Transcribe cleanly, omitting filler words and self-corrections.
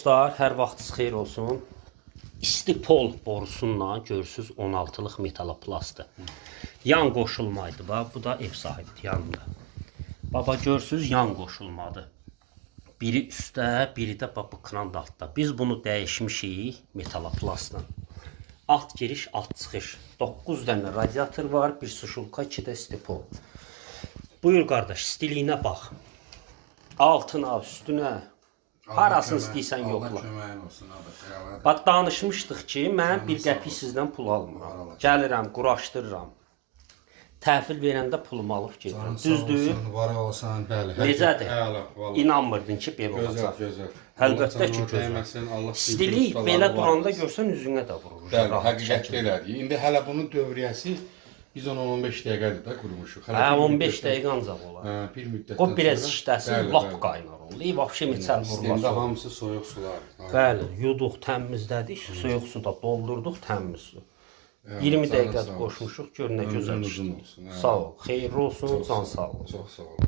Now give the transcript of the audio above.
Dostlar, hər vaxtınız xeyir olsun. İstipol borusundan görürsüz 16-lıq metaloplastdır. Yan qoşulmaydı. Bax, bu da ev sahibidir yanında. Baba görürsüz yan qoşulmadır. Biri üstdə, biri də bax, bu kran altda. Biz bunu dəyişmişik metaloplastla. Alt giriş, alt çıxış. 9 dənə radiator var, bir suşulka, 2 də istipol. Buyur qardaş, istiliyinə bax. Altına, üstünə. Harasını istəyirsən yoxla. Bax, danışmışdıq ki, mən bir qəpik sizdən pul almıram. Gəlirəm, quraşdırıram. Təhvil verəndə pulumu alıb gedirəm. Düzdür? Var olsan, bəli. Necədir? İnanmırdın ki, belə olacaq. Gözəl. Əlbəttə ki, gözəl. Stilik belə duranda görsən üzünə də vurur. Bəli, həqiqətdə elədir. İndi hələ bunun dövriyyəsi biz onu 15 dəqiqədir də qurmuşuq. Hə, 15 dəqiqə ancaq olar. Bir müddətdən sonra. O biraz işləsin, lap qaynar olur. Vəbşə miçəl vurulmaz. İndi hamısı soyuq sular. Bəli, yuduq, təmizlədik, soyuq suda doldurduq, təmiz su. 20 dəqiqə qoşmuşuq, gör nə gözəl işləyir. Sağ ol, xeyirli olsun, can sağ ol. Çox sağ ol.